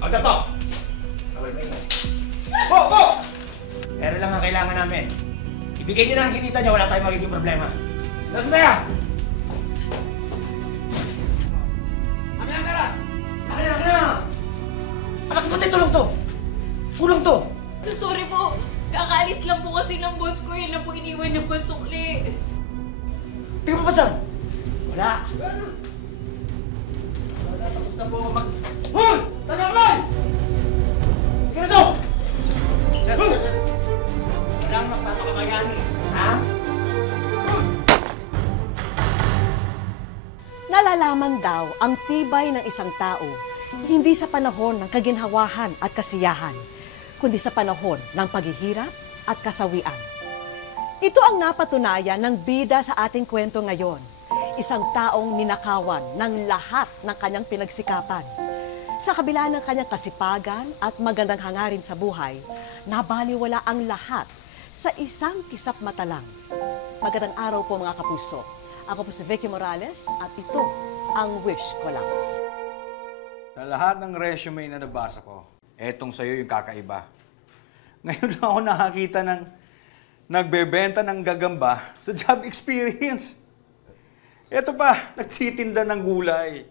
Ang dato! Po! Pero lang ang kailangan namin. Ibigay niyo na ang kinita niyo, wala tayong magiging problema. Nagmaya! Amaya ka na! Akin na! Anak ko, tulong to! Kulang to! Sorry po. Kakaalis lang po kasi ng boss ko. Yun lang po iniwan ng pansukli. Tingnan mo pa saan? Wala! Wala, tapos na po ako mag... Hoy! Tasaklan! Sige na to! Sir, walang magpapakakayanin, ha? Nalalaman daw ang tibay ng isang tao hindi sa panahon ng kaginhawahan at kasiyahan, kundi sa panahon ng paghihirap at kasawian. Ito ang napatunayan ng bida sa ating kwento ngayon. Isang taong ninakawan ng lahat ng kanyang pinagsikapan. Sa kabila ng kanyang kasipagan at magandang hangarin sa buhay, nabaliwala ang lahat sa isang kisap mata lang. Magandang araw po mga kapuso. Ako po si Vicky Morales at ito ang Wish Ko Lang. Sa lahat ng resume na nabasa ko, etong sa'yo yung kakaiba. Ngayon lang ako nakakita ng nagbebenta ng gagamba sa job experience. Eto pa, nagtitinda ng gulay.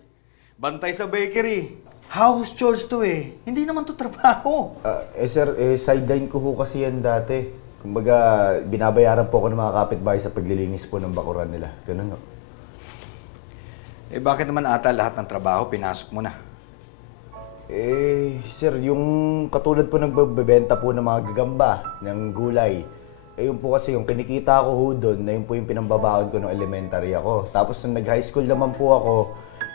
Bantay sa bakery. House chores to eh. Hindi naman to trabaho. Sir, sideline ko ho kasi yan dati. Kumbaga, binabayaran po ako ng mga kapitbahay sa paglilinis po ng bakuran nila. Ganun no. Eh bakit naman ata lahat ng trabaho pinasok mo na? Sir, yung katulad po nagbebenta po ng mga gagamba, ng gulay. Yun po kasi yung kinikita ko ho doon, na yun po yung pinambabaon ko ng elementary ako. Tapos nung nag-high school naman po ako,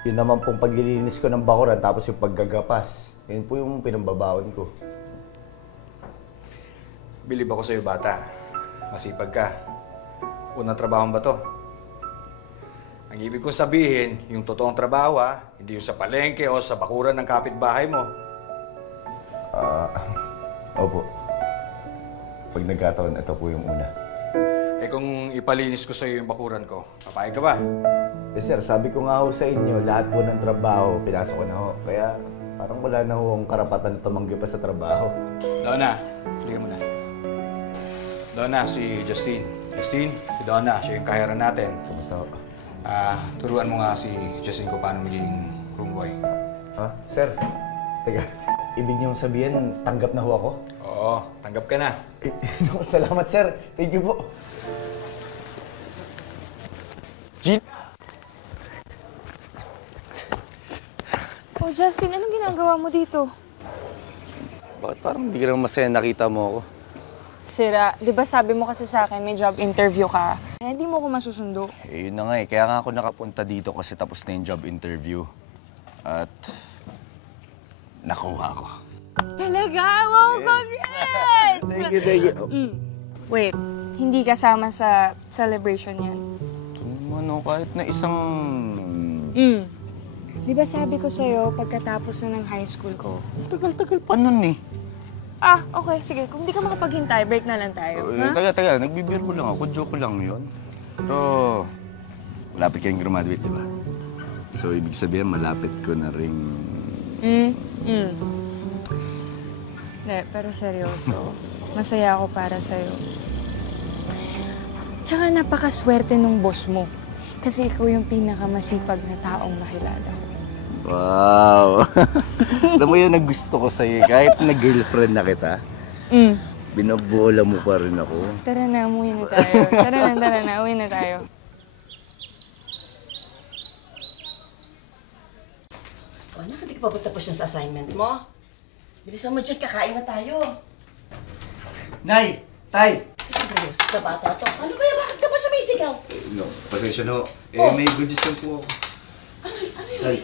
yun naman pong paglilinis ko ng bakuran, tapos yung paggagapas. Yun po yung pinambabaon ko. Bilib ako sa'yo, bata. Masipag ka. Unang trabaho ba to? Ang ibig kong sabihin, yung totoong trabaho hindi yung sa palengke o sa bakuran ng kapitbahay mo. Opo. Pag nagkataon, ito po yung una. Eh kung ipalinis ko sa'yo yung bakuran ko, papayag ka ba? Sir, sabi ko nga ho sa inyo, lahat po ng trabaho, pinasok ko na ho. Kaya parang wala na ho ang karapatan na tumanggi pa sa trabaho. Donna, halika mo na. Donna, si Justine. Justine, si Donna, siya yung kahiran natin. Kamusta ho? Turuan mo nga si Justine ko paano maging room boy. Sir, teka, ibig niyong sabihin, tanggap na ho ako? Oo, tanggap ka na. Salamat, sir. Thank you po. Jean! Oh, Justin, anong ginagawa mo dito? Bakit parang hindi ka naman masaya nakita mo ako? Sira, di ba sabi mo kasi sa akin may job interview ka? Eh, hindi mo ako masusundo. Yun na nga eh. Kaya nga ako nakapunta dito kasi tapos na yung job interview. At nakuha ko. Talaga? Wow, congrats! Thank you. Wait, hindi kasama sa celebration yan? Ano, kahit na isang... Di ba sabi ko sa'yo pagkatapos na ng high school ko? Tagal-tagal pa nun eh. Okay, sige. Kung hindi ka makapaghintay, break na lang tayo. Ha? Taga, nagbibiro lang ako. Joke lang yun. Pero, malapit kayong graduate, di ba? So, ibig sabihin, malapit ko na rin... Hindi, pero seryoso. Masaya ako para sa'yo. Tsaka napakaswerte nung boss mo. Kasi ikaw yung pinakamasipag na taong nakilala ko. Wow! Alam mo yun, nagusto ko sa'yo. Kahit na-girlfriend na kita, binabola mo pa rin ako. Tara na, umuwi na tayo. Tara na, uwi na tayo. Anak, hindi ka pa ba tapos yung sa assignment mo? Bilisan mo dyan, kakain na tayo. Nay! Tay! Seryoso ka bata to. Ano ba yan? Bakit ka pa sumisigaw? No, pasensya no. May goodies lang po ako. Ano yun? Nay,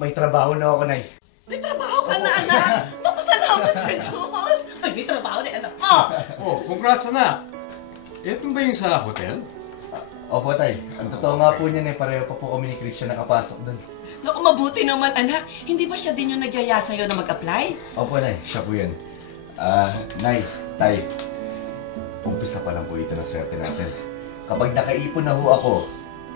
may trabaho na ako, Nay. May trabaho ka na, anak! Tapos na naman sa Diyos! Ay, may trabaho na, anak mo! Congrats, anak! Ito ba yung sa hotel? Opo, Tay. Ang totoo nga po niyan pareho pa po kami ni Christian nakapasok doon. Naku, mabuti naman, anak. Hindi ba siya din yung nagyaya sa'yo na mag-apply? Opo, Nay. Siya po yan. Nay, Tay. Umpisa pa lang po ito na swerte natin. Kapag nakaipon na ho ako,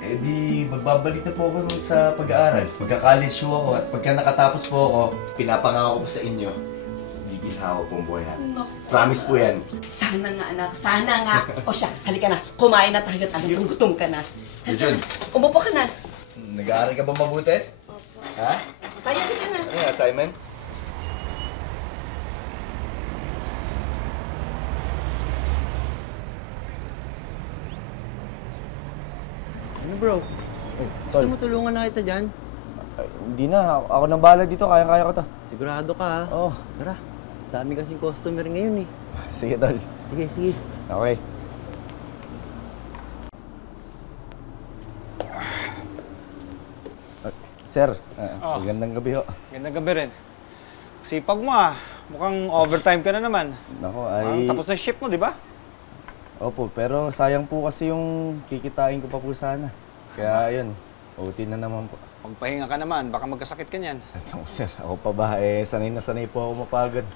Eh di, magbabalik na po ako nun sa pag-aaral. Magka-college po ako at pagka nakatapos po ako, pinapangako ko sa inyo, giginhawa po ang buhay natin. Promise po yan. Sana nga, anak. Sana nga. O siya, halika na. Kumain na tayo at alam gutom ka na. Jun, Umupo ka na. nag-aaral ka ba mabuti? Opo. Ha? Tayo, halika na. Ano yung assignment? Ano bro? Tol. Gusto mo tulungan na kita dyan? Hindi na. Ako nang bahala dito. Kaya-kaya ko to. Sigurado ka ha? Oo. Tara, dami kasing customer ngayon eh. Sige, tol. Sige, sige. Okay. Sir, magandang gabi ho. Gandang gabi rin. Sipag mo ah. Mukhang overtime ka na naman. Nako, Parang tapos na shift mo, di ba? Opo, pero sayang po kasi yung kikitain ko pa po sana. Kaya yun, OT na naman po. Magpahinga ka naman, baka magkasakit ka niyan. Naku, sir, ako pa ba? Sanay na sanay po ako mapagod.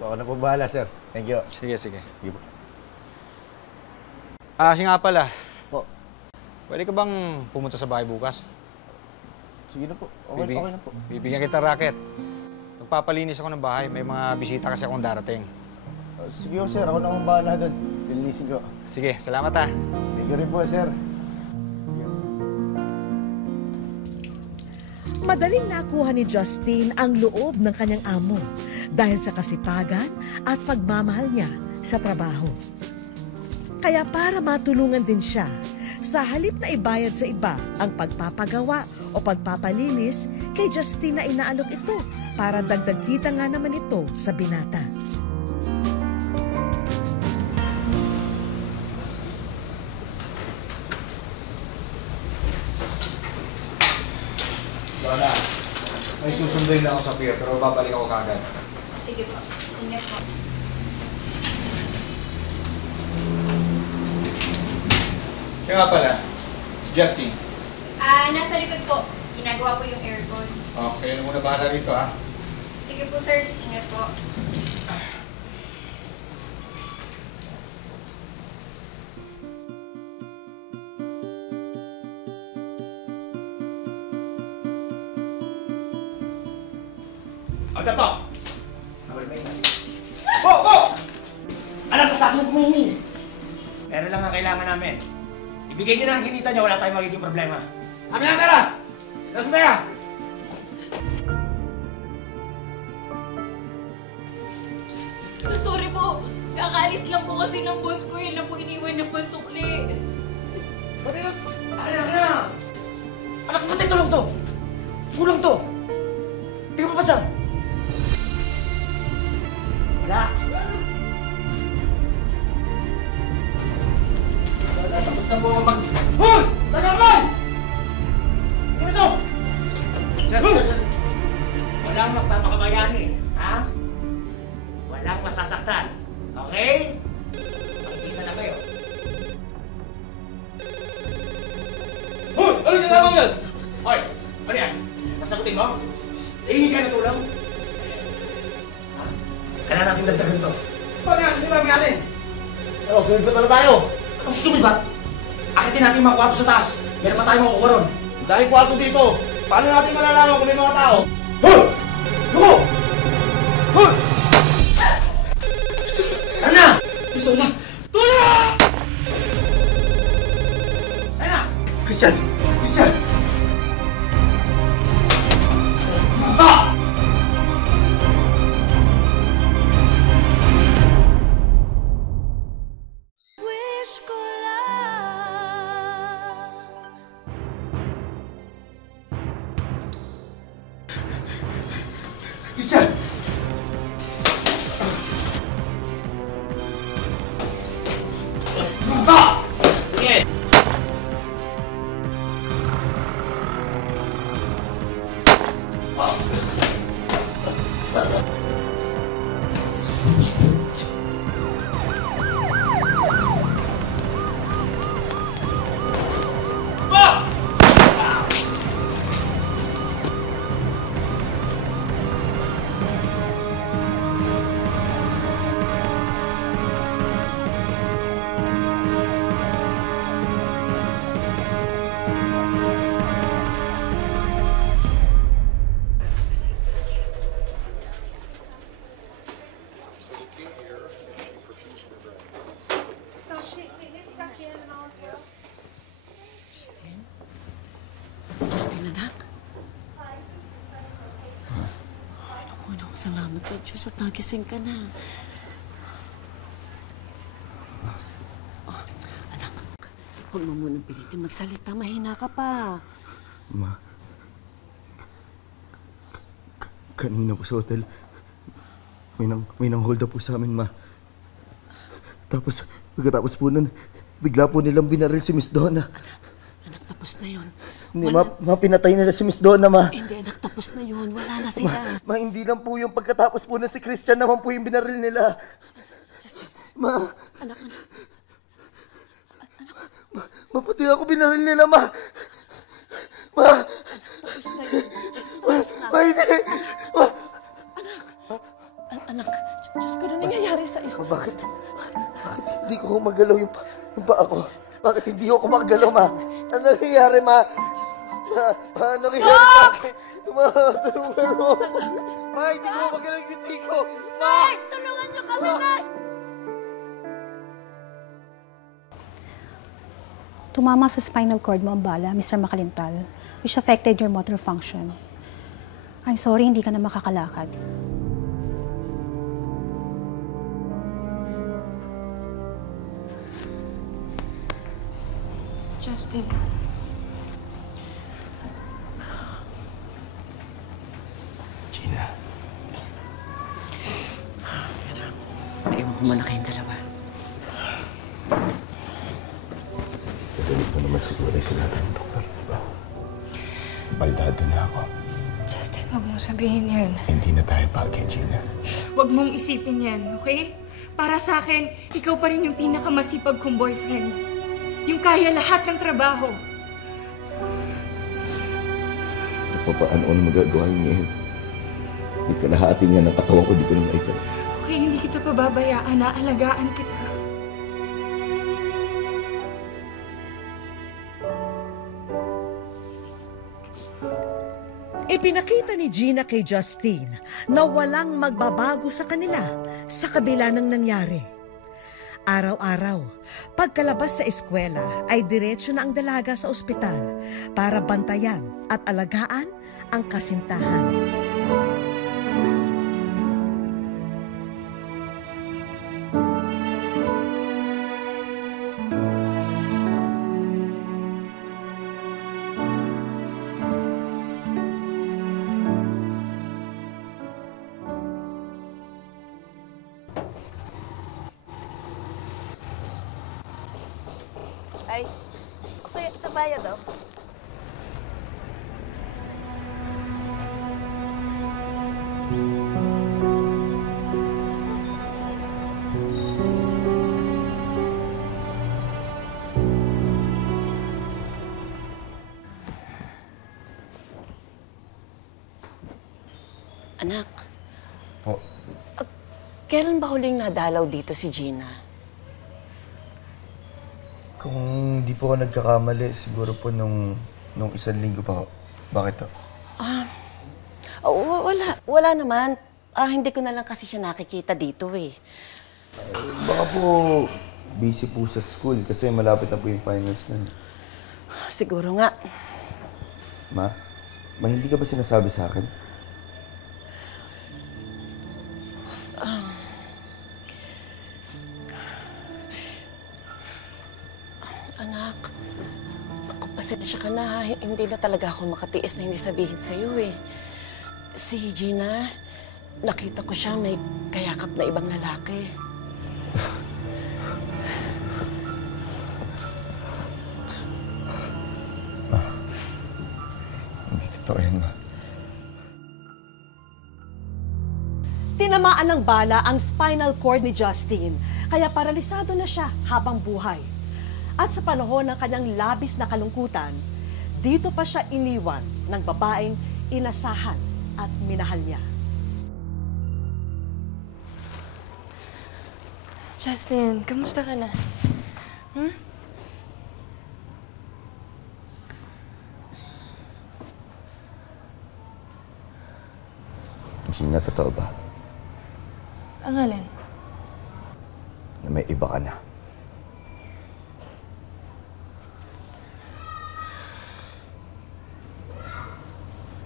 Ako na po bahala, sir. Thank you. Sige, sige. Sige po. Siya nga pala. Po. Pwede ka bang pumunta sa bahay bukas? Sige na po. Okay, okay na po. Bibigyan kita racket. Magpapalinis ako ng bahay. May mga bisita kasi akong darating. Sige po, sir. Ako na akong bahala doon. Pilinisin ko. Sige, salamat ha. Thank you rin po, sir. Madaling nakuha ni Justin ang loob ng kanyang amo dahil sa kasipagan at pagmamahal niya sa trabaho. Kaya para matulungan din siya, sa halip na ibayad sa iba ang pagpapagawa o pagpapalinis, kay Justin na inaalok ito para dagdag kita nga naman ito sa binata. Lola, may susunduin lang ako sa pier, pero babalik ako kagad. Sige po. Ingat po. Siya nga pala, si Justin. Nasa likod po. Ginagawa po yung aircon. Okay, ano muna bahala rito ha? Sige po, sir. Ingat po. Agad to! Go! Alam ko sa akin kumainin. Pero lang ang kailangan namin. Ibigay niyo na ang kinita niya, wala tayong magiging problema. Kami ang tara! Las Mea! Sorry po. Kakaalis lang po kasi ng boss ko. Yun lang po iniwan ng pansukli. Pati ito! Akin na! Anak, pati tulong to! Kulang to! Tingnan mo pa siya! Wala! Tapos na po ako mag... Hoy! Tagalay! Ano ito? Sir, walang magpapakabayani, ha? Walang masasaktan, okay? Mag-isa na kayo. Hoy! Ano yung ginagawa mo yan? Hoy! Ano yan? Nasagutin mo? Ihingi ka na tulong? Ha? Kailangan natin dagdagan to. Paano yan? Hindi kami natin. Ano, sumibat na tayo. Anong sumibat? Akitin natin mga kwarto sa taas. Meron pa tayo makukuha ron. Dahil kwarto dito, paano natin malalaman kung may mga tao? Hoy! Luko! Hoy! Tara na! Gusto na! Tulong! Tara na! Christian! Christian! Ah! Christian! Ah! Sige! Salamat sa Diyos at nagising ka na. Oh, anak, huwag mo munang pilitin magsalita. Mahina ka pa. Ma, kanina po sa hotel, may nang hold up po sa amin, ma. Tapos, pagkatapos po nun, bigla po nilang binaril si Miss Donna. Anak, tapos na yun. Hindi, ma, pinatay nila si Miss Donna, ma. Hindi, anak, tapos na yun. Wala na sila. Ma, hindi lang po yung pagkatapos po na si Christian naman po yung binaril nila. Justin. Ma. Anak. Ma, pati ako binaril nila, ma. Ma. Tapos na yun. Tapos na. Ma, hindi. Ma. Anak, Diyos ko, ano nangyayari sa'yo? Ma, bakit hindi ko magalaw yung paa ko? Bakit hindi ako magalaw, ma? Ano nangyayari, ma? Ma, ano nangyayari sa akin? Ma, tulungan mo. Ma, hindi ko magalaw yung ngiti ko. Ma! Nurse, tulungan niyo kami, nurse! Tumama sa spinal cord mo ang bala, Mr. Makalintal, which affected your motor function. I'm sorry, hindi ka na makakalakad. Justin. Gina. Naiwan ko muna kayong dalawa. Patuloy ko naman siguro yung sinabi ng doktor, diba? Baldado na ako. Justin, huwag mong sabihin yan. Hindi na tayo bagay, Gina. Huwag mong isipin yan, okay? Para sa akin, ikaw pa rin yung pinakamasipag kong boyfriend. Yung kaya lahat ng trabaho. Paano ko na magagawa yun ngayon? Hindi kalahati nga ng katawan ko, di ko na maikot. Okay, hindi kita pababayaan, naalagaan kita. Ipinakita ni Gina kay Justine na walang magbabago sa kanila sa kabila ng nangyari. Araw-araw, pagkalabas sa eskwela ay diretso na ang dalaga sa ospital para bantayan at alagaan ang kasintahan. Ay, sa bayad daw. Anak, Oh, kailan ba huling nadalaw dito si Gina? kung di po ako nagkakamali, siguro po nung isang linggo pa. Bakit to? Wala naman. Hindi ko na lang kasi siya nakikita dito eh. Baka po busy po sa school kasi malapit na po yung finals na. Siguro nga. Ma, hindi ka ba sinasabi sa akin? Anak, pasensya ka na ha. Hindi na talaga ako makatiis na hindi sabihin sa'yo eh. Si Gina, nakita ko siya may kayakap na ibang lalaki. Hindi totoo yan, ma. Tinamaan ng bala ang spinal cord ni Justine, kaya paralisado na siya habang buhay. At sa panahon ng kanyang labis na kalungkutan, dito pa siya iniwan ng babaeng inasahan at minahal niya. Justin, kamusta ka na? Gina, totoo ba? Ang alin? Na may iba ka na.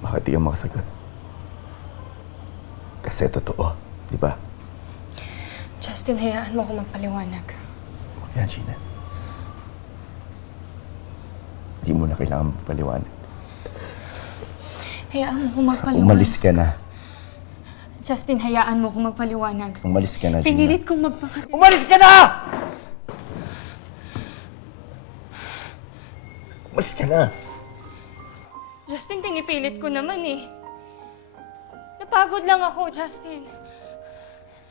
Bakit di ka makasagot? Kasi totoo, di ba? Justin, hayaan mo ako magpaliwanag. Yan, Gina. Hindi mo na kailangan magpaliwanag. Hayaan mo ako magpaliwanag. Umalis ka na. Justin, hayaan mo ako magpaliwanag. Umalis ka na, Gina. Pinilit kong magpakatid. Umalis ka na! Umalis ka na! Justin, pinipilit ko naman eh. Napagod lang ako, Justin.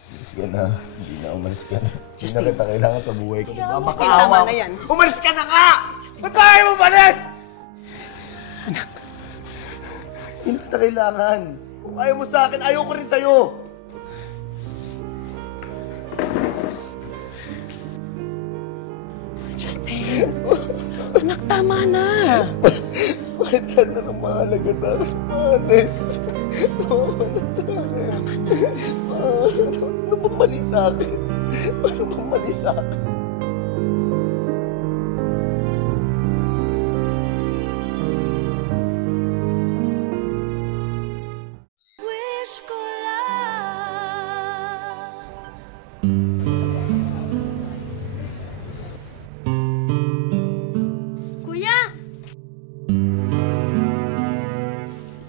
Umalis ka na. Hindi na, umalis ka na. Hindi Justin. na kita kailangan sa buhay ko. Justin, tama na yan. Umalis ka na nga! Ba't ba kayo umalis? Hindi na kita kailangan. Kung ayaw mo sa akin, ayaw ko rin sa'yo. Justin, anak, tama na. Bakit ka na nang mahalaga sa akin, Manes? Nawawala sa akin. Ano bang mali sa akin? Ano bang mali sa akin? Kuya!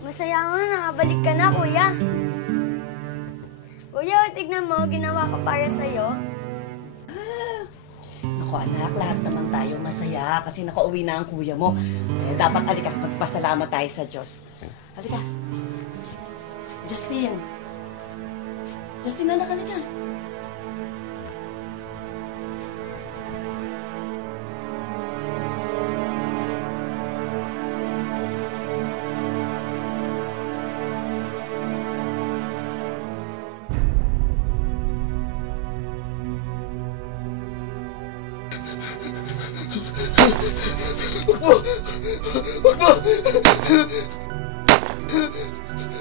Masaya nga, nakabalik ka na, kuya. Kuya, tignan mo, ginawa ko para sa'yo. Naku anak, lahat naman tayo masaya kasi nakauwi na ang kuya mo. Kaya dapat, alika, magpasalamat tayo sa Diyos. Alika. Justin. Justin, anak, alika.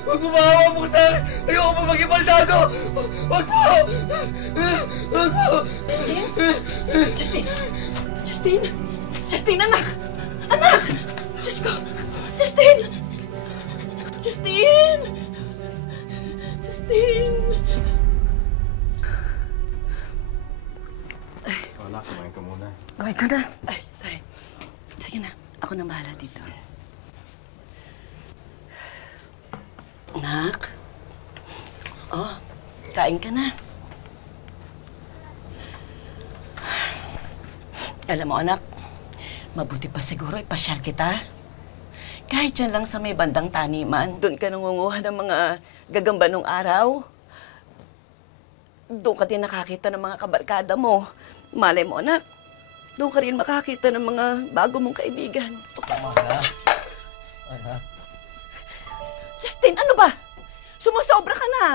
Huwag mo maawa po sa akin! Ayoko pa maging baldado! Huwag po! Huwag po! Justin? Justin? Justin? Justin, anak! Anak! Diyos ko! Justin! Justin! Justin! Anak, kumain ka muna. Okay ka na? Ay, tay. Sige na. Ako na bahala dito. Anak? Oh, kain ka na. Alam mo, anak, mabuti pa siguro ipasyal kita. Kahit dyan lang sa may bandang taniman, doon ka nangunguha ng mga gagamba nung araw. Doon ka din nakakita ng mga kabarkada mo. Malay mo, anak, doon ka rin makakita ng mga bago mong kaibigan. Tama na. Anak. Justin, ano ba? Sumasobra ka na.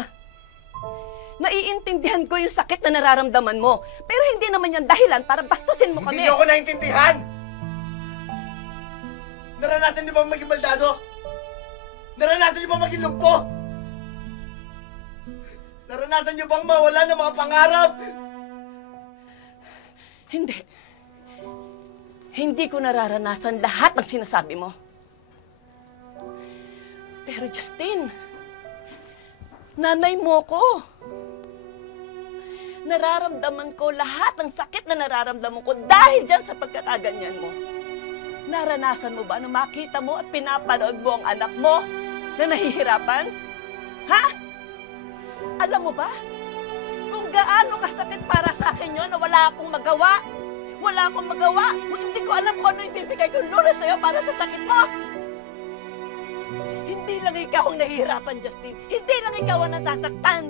Naiintindihan ko yung sakit na nararamdaman mo. Pero hindi naman yan dahilan para bastusin mo kami. Hindi niyo ako naintindihan! Naranasan niyo bang maging baldado? Naranasan niyo bang maging lumpo? Naranasan niyo bang mawala ng mga pangarap? Hindi. Hindi ko nararanasan lahat ng sinasabi mo. Pero Justin, nanay mo ko. Nararamdaman ko lahat ng sakit na nararamdaman ko dahil dyan sa pagkakaganyan mo. Naranasan mo ba na makita mo at pinapanood mo ang anak mo na nahihirapan? Ha? Alam mo ba? Kung gaano kasakit para sa akin yun na wala akong magawa. Wala akong magawa. Hindi ko alam kung ano ibibigay kong lunas sa'yo para sa sakit mo. Hindi lang ikaw ang nahihirapan, Justin. Hindi lang ikaw ang nasasaktan.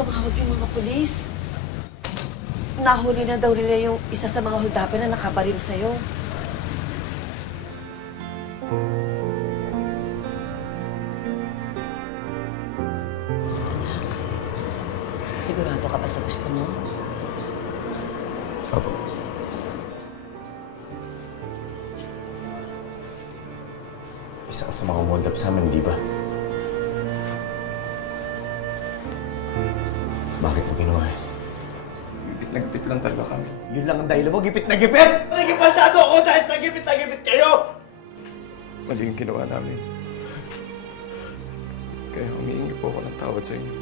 tumawag yung mga pulis. Nahuli na daw nila yung isa sa mga huldapin na nakabaril sa'yo. Anak, sigurado ka ba sa gusto mo? Opo. Isa ka sa mga hold up sa amin, di ba? Bakit mo ginawa eh? Gipit na gipit lang talaga kami. Yun lang ang dahilan mo, gipit na gipit! Nagipaltado ako dahil sa gipit na gipit kayo! Mali yung ginawa namin. Kaya humihingi po ako ng tawad sa inyo.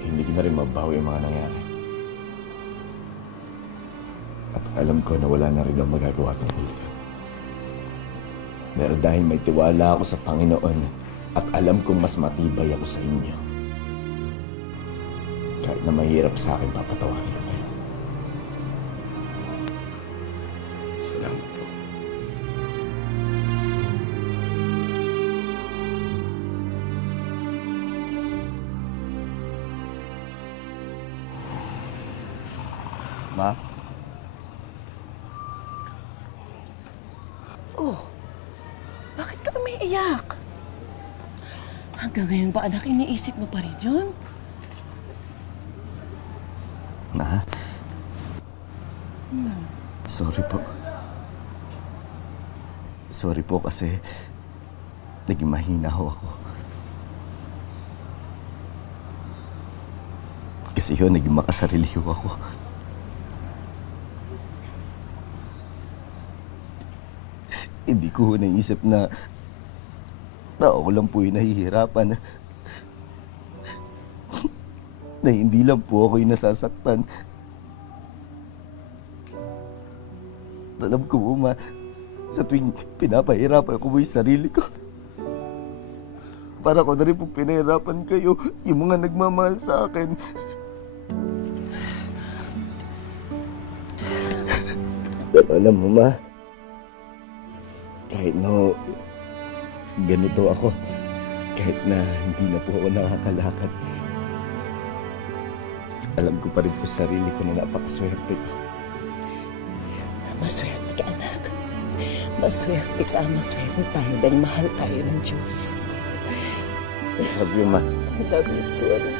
Hindi ko na rin mabawi yung mga nangyari. At alam ko na wala na rin ang magagawa tungkol dyan. Pero dahil may tiwala ako sa Panginoon at alam kong mas matibay ako sa inyo, kahit na mahirap sa akin, papatawarin ko kayo. Salamat po. Ma? Oh, bakit ka umiiyak? Hanggang ngayon ba, anak, iniisip mo pa rin yun? Ma? Sorry po. Sorry po kasi naging mahina ho ako. Kasi yun, naging makasarili ho ako. Hindi ko naisip na ako lang po yung nahihirapan. Na hindi lang po ako yung nasasaktan. Alam ko po, Ma, sa tuwing pinapahirapan ko mo yung sarili ko, para ko na rin po pinahirapan kayo, yung mga nagmamahal sa akin. Pero alam mo, Ma, kahit na ganito ako, kahit na hindi na po ako nakakalakad, alam ko pa rin po sa sarili ko na napakaswerte ko. Maswerte ka, anak. Maswerte ka, maswerte tayo dahil mahal tayo ng Diyos. I love you, Ma. I love you too, anak.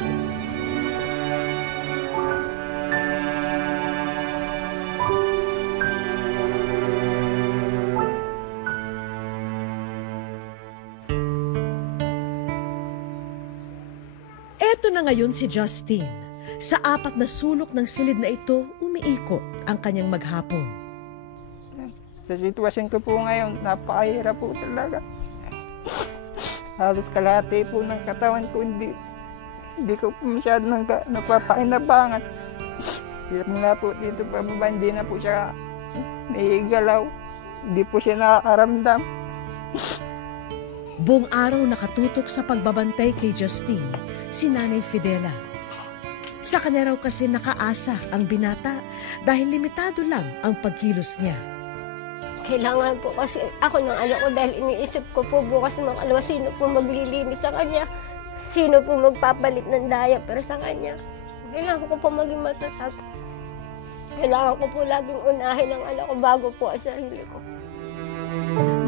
Eto na ngayon si Justin. Sa 4 na sulok ng silid na ito, umiikot ang kanyang maghapon. Sa sitwasyon ko po ngayon, napakahirap po talaga. Halos kalahati po ng katawan ko, hindi ko po masyadong napapakinabangan. Simula po dito pababa, hindi na po siya naigalaw. Hindi po siya nakakaramdam. Buong araw nakatutok sa pagbabantay kay Justine, si Nanay Fidela. Sa kanya raw kasi nakaasa ang binata dahil limitado lang ang pagkilos niya. Kailangan po kasi ako ng anak ko dahil iniisip ko po bukas ng mga alawa, sino po maglilinis sa kanya? Sino po magpapalit ng diaper sa kanya? Kailangan ko po maging matatag. Kailangan ko po laging unahin ang anak ko bago po ang sarili ko.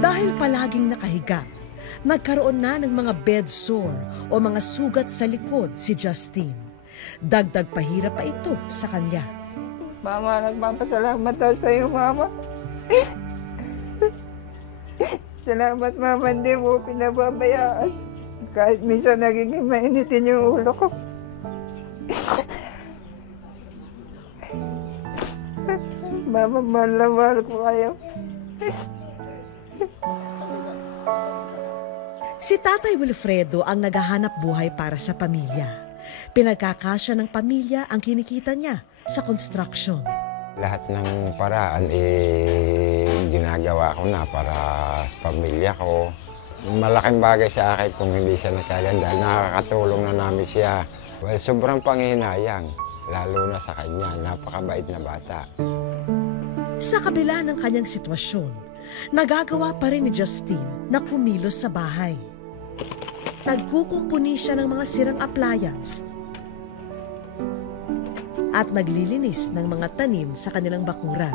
Dahil palaging nakahiga, nagkaroon na ng mga bed sore o mga sugat sa likod si Justine. Dagdag pahirap pa ito sa kanya. Mama, nagpapasalamat daw sa iyo, Mama. Salamat, Mama, hindi mo pinababayaan. Kahit minsan nagiging mainitin yung ulo ko. Mama, mahal na mahal ko kayo. Si Tatay Wilfredo ang naghahanap buhay para sa pamilya. Pinagkakasya ng pamilya ang kinikita niya sa construction. Lahat ng paraan ginagawa ko na para sa pamilya ko. Malaking bagay sa akin kung hindi siya nagkaganda. Nakakatulong na namin siya. Well, sobrang panghihinayang, lalo na sa kanya. Napakabait na bata. Sa kabila ng kanyang sitwasyon, nagagawa pa rin ni Justine na kumilos sa bahay. Nagkukumpuni siya ng mga sirang appliance at naglilinis ng mga tanim sa kanilang bakuran.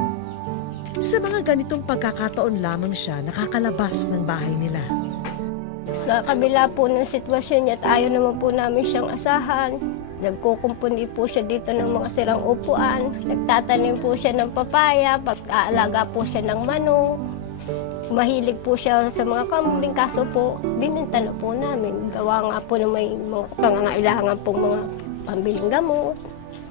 Sa mga ganitong pagkakataon lamang siya nakakalabas ng bahay nila. Sa kabila po ng sitwasyon niya at ayaw naman po namin siyang asahan, nagkukumpuni po siya dito ng mga sirang upuan, nagtatanim po siya ng papaya, pag-aalaga po siya ng manok. Mahilig po siya sa mga kambing, kaso po, binenta na po namin. Gawa nga po na may mga pangangailangan pong mga pambiling gamot.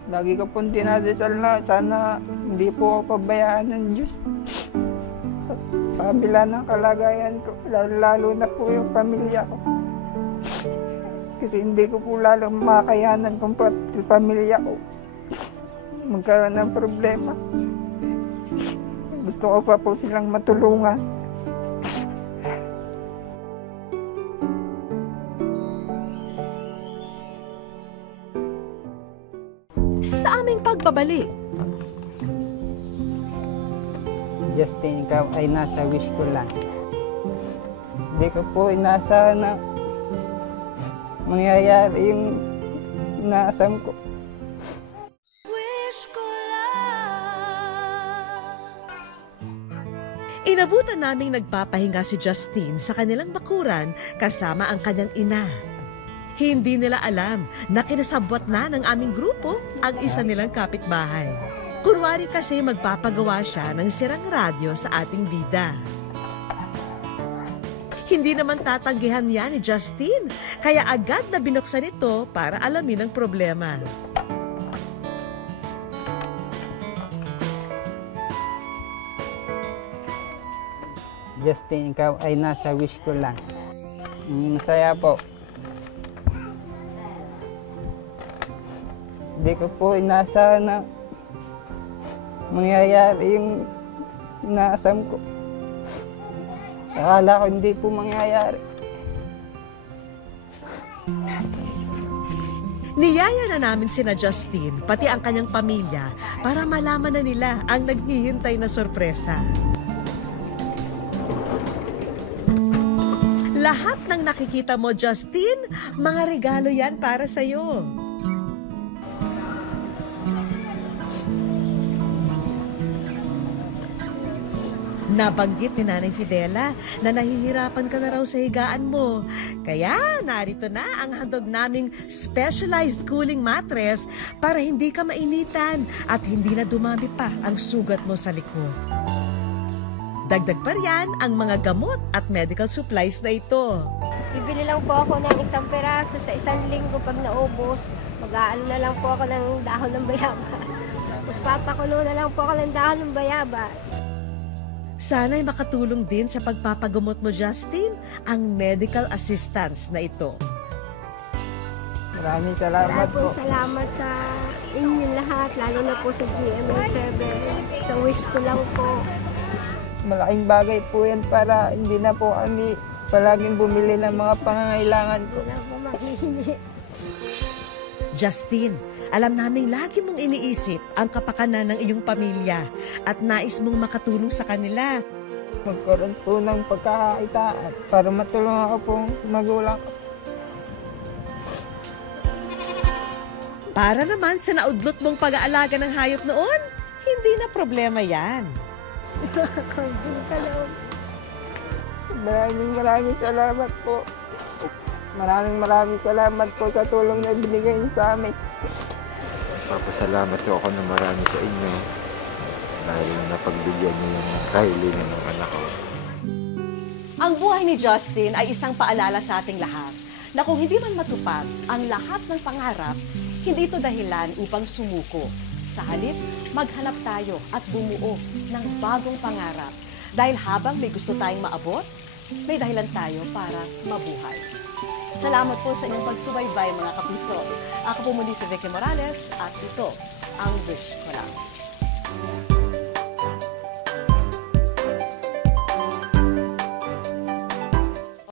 Lagi ko pong dinadasal na sana hindi po ako pabayaan ng Diyos. Sa kabila ng kalagayan ko, lalo na po yung pamilya ko. Kasi hindi ko po lalo makayanan kung pati pamilya ko magkaroon ng problema. Gusto ko pa po silang matulungan. Sa aming pagbabalik, Justin, ikaw ay nasa wish ko lang. Hindi ko po inaasahan na mangyayari yung inaasam ko. inabutan naming nagpapahinga si Justine sa kanilang bakuran kasama ang kanyang ina. Hindi nila alam na kinasabwat na ng aming grupo ang isa nilang kapitbahay. Kunwari kasi magpapagawa siya ng sirang radyo sa ating bida. Hindi naman tatanggihan niya ni Justine, kaya agad na binuksan ito para alamin ang problema. Justin, ikaw ay nasa wish ko lang. Masaya po. Hindi ko po inaasahan na mangyayari yung inaasam ko. Akala ko hindi po mangyayari. Niyaya na namin sina Justine, pati ang kanyang pamilya, para malaman na nila ang naghihintay na sorpresa. Lahat ng nakikita mo, Justine, mga regalo yan para sa'yo. Nabanggit ni Nanay Fidela na nahihirapan ka na raw sa higaan mo. Kaya narito na ang handog naming specialized cooling mattress para hindi ka mainitan at hindi na dumami pa ang sugat mo sa likod. Dagdag pa riyan ang mga gamot at medical supplies na ito. Bibili lang po ako ng isang peraso sa isang linggo pag naubos. Mag-aalo na lang po ako ng dahon ng bayabas. Magpapakulo na lang po ako ng dahon ng bayabas. Sana'y makatulong din sa pagpapagamot mo, Justine, ang medical assistance na ito. Maraming salamat po. Salamat sa inyong lahat, lalo na po sa GMA7. Sa wish ko lang po. Malaking bagay po yan para hindi na po kami palaging bumili ng mga pangangailangan ko. Wala po makihingi. Justine, alam naming lagi mong iniisip ang kapakanan ng iyong pamilya at nais mong makatulong sa kanila. Magkaroon po ng pagkakakitaan para matulungan ako pong magulang ko. Para naman sa naudlot mong pag-aalaga ng hayop noon, hindi na problema yan. Maraming salamat po. Maraming salamat po sa tulong na binigay niyo sa amin. Papasalamat ako na marami sa inyo dahil napagbigyan niyo yung kahilingan ng anak ko. Ang buhay ni Justin ay isang paalala sa ating lahat na kung hindi man matupad ang lahat ng pangarap, hindi ito dahilan upang sumuko. Sa halip, maghanap tayo at bumuo ng bagong pangarap. Dahil habang may gusto tayong maabot, may dahilan tayo para mabuhay. Salamat po sa inyong pagsubaybay, mga kapuso. Ako po muli si Vicky Morales at ito ang Wish Ko Lang.